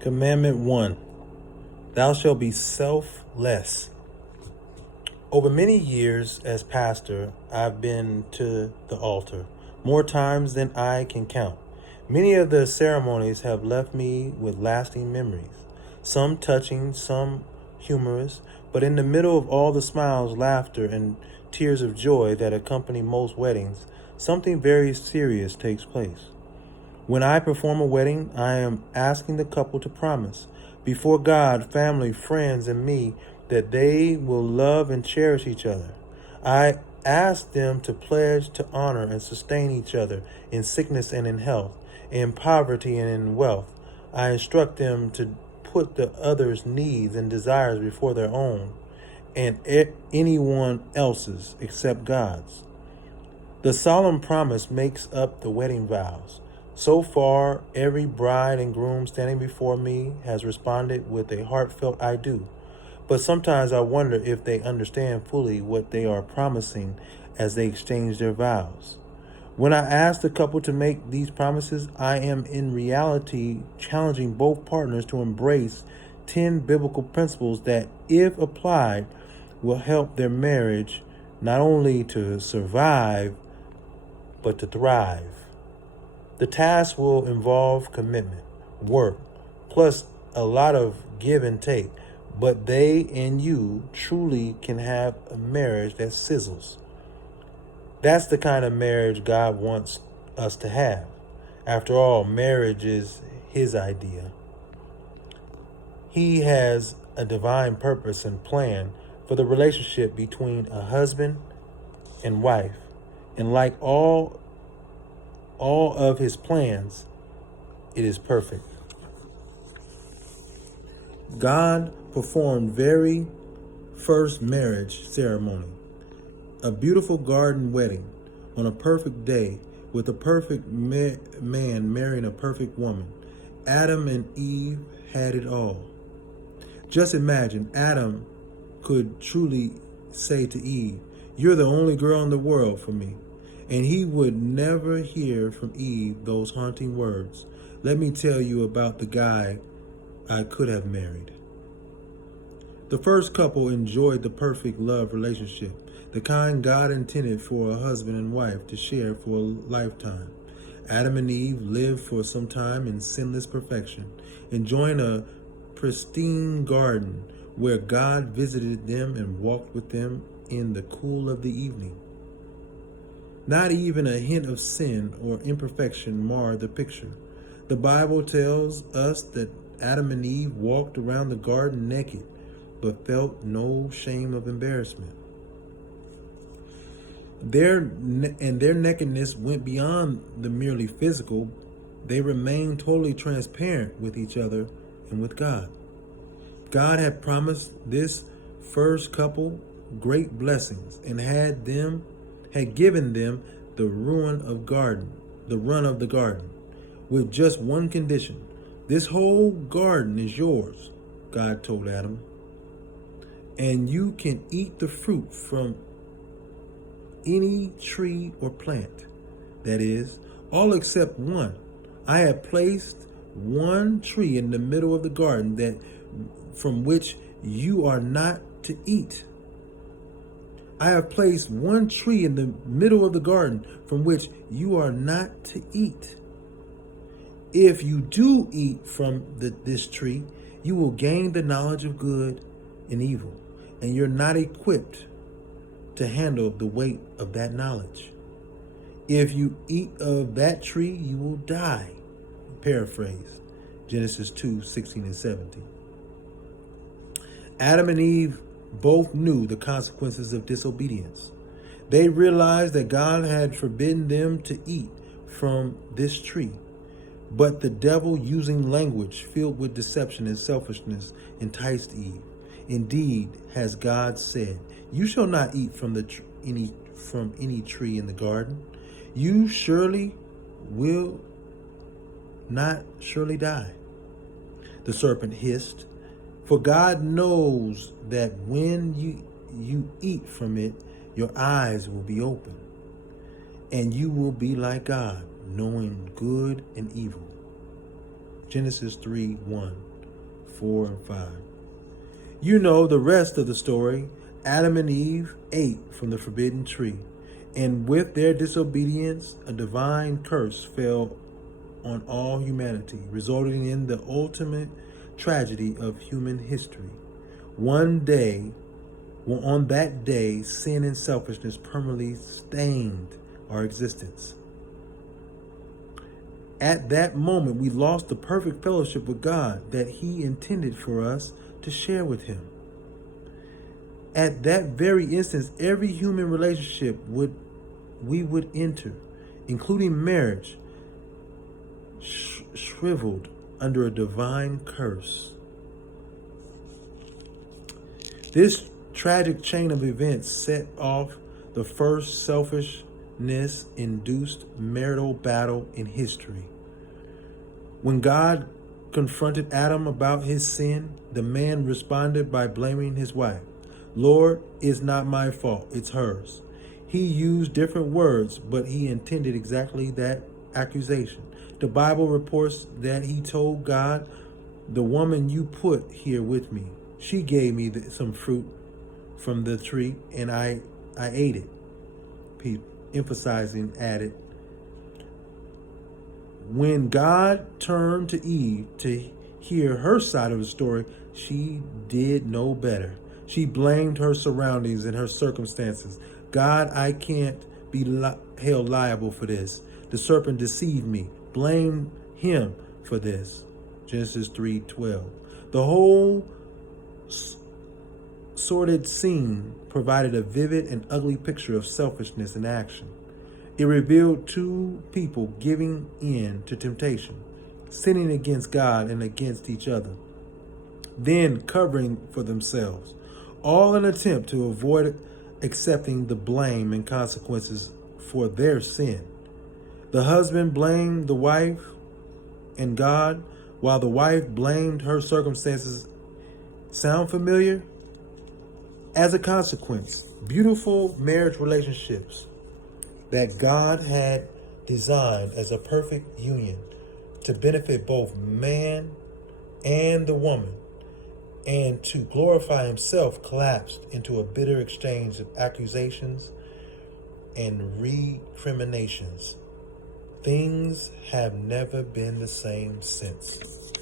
Commandment 1. Thou shalt be selfless. Over many years as pastor, I've been to the altar more times than I can count. Many of the ceremonies have left me with lasting memories, some touching, some humorous, but in the middle of all the smiles, laughter, and tears of joy that accompany most weddings, something very serious takes place. When I perform a wedding, I am asking the couple to promise before God, family, friends, and me that they will love and cherish each other. I ask them to pledge to honor and sustain each other in sickness and in health, in poverty and in wealth. I instruct them to put the other's needs and desires before their own and anyone else's except God's. The solemn promise makes up the wedding vows. So far, every bride and groom standing before me has responded with a heartfelt I do. But sometimes I wonder if they understand fully what they are promising as they exchange their vows. When I ask the couple to make these promises, I am in reality challenging both partners to embrace 10 biblical principles that, if applied, will help their marriage not only to survive, but to thrive. The task will involve commitment, work, plus a lot of give and take, but they and you truly can have a marriage that sizzles. That's the kind of marriage God wants us to have. After all, marriage is His idea. He has a divine purpose and plan for the relationship between a husband and wife. And like all of His plans, it is perfect. God performed very first marriage ceremony, a beautiful garden wedding on a perfect day with a perfect man marrying a perfect woman. Adam and Eve had it all. Just imagine Adam could truly say to Eve, "You're the only girl in the world for me." And he would never hear from Eve those haunting words, "Let me tell you about the guy I could have married." The first couple enjoyed the perfect love relationship, the kind God intended for a husband and wife to share for a lifetime. Adam and Eve lived for some time in sinless perfection, enjoying a pristine garden where God visited them and walked with them in the cool of the evening. Not even a hint of sin or imperfection marred the picture. The Bible tells us that Adam and Eve walked around the garden naked, but felt no shame of embarrassment. Their nakedness went beyond the merely physical. They remained totally transparent with each other and with God. God had promised this first couple great blessings and had given them the run of the garden, with just one condition. "This whole garden is yours," God told Adam, "and you can eat the fruit from any tree or plant. That is, all except one. I have placed one tree in the middle of the garden from which you are not to eat. I have placed one tree in the middle of the garden from which you are not to eat. If you do eat from this tree, you will gain the knowledge of good and evil, and you're not equipped to handle the weight of that knowledge. If you eat of that tree, you will die." Paraphrase, Genesis 2:16 and 17. Adam and Eve both knew the consequences of disobedience. They realized that God had forbidden them to eat from this tree. But the devil, using language filled with deception and selfishness, enticed Eve. "Indeed, has God said, you shall not eat from any tree in the garden. You surely will not surely die." The serpent hissed, "For God knows that when you eat from it, your eyes will be open, and you will be like God, knowing good and evil." Genesis 3:1 4 and 5. You know the rest of the story. Adam and Eve ate from the forbidden tree, and with their disobedience, a divine curse fell on all humanity, resulting in the ultimate tragedy of human history. On that day, sin and selfishness permanently stained our existence. At that moment, we lost the perfect fellowship with God that He intended for us to share with Him. At that very instance, every human relationship we would enter, including marriage, shriveled under a divine curse. This tragic chain of events set off the first selfishness-induced marital battle in history. When God confronted Adam about his sin, the man responded by blaming his wife. Lord, it's not my fault, it's hers. He used different words, but he intended exactly that accusation. The Bible reports that he told God, the woman you put here with me, she gave me some fruit from the tree and I ate it. Emphasizing added, when God turned to Eve to hear her side of the story, she did no better. She blamed her surroundings and her circumstances. God, I can't be held liable for this. The serpent deceived me. Blame him for this. Genesis 3:12. The whole sordid scene provided a vivid and ugly picture of selfishness in action. It revealed two people giving in to temptation, sinning against God and against each other, then covering for themselves, all in an attempt to avoid accepting the blame and consequences for their sin. The husband blamed the wife and God, while the wife blamed her circumstances. Sound familiar? As a consequence, beautiful marriage relationships that God had designed as a perfect union to benefit both man and the woman and to glorify himself collapsed into a bitter exchange of accusations and recriminations. Things have never been the same since.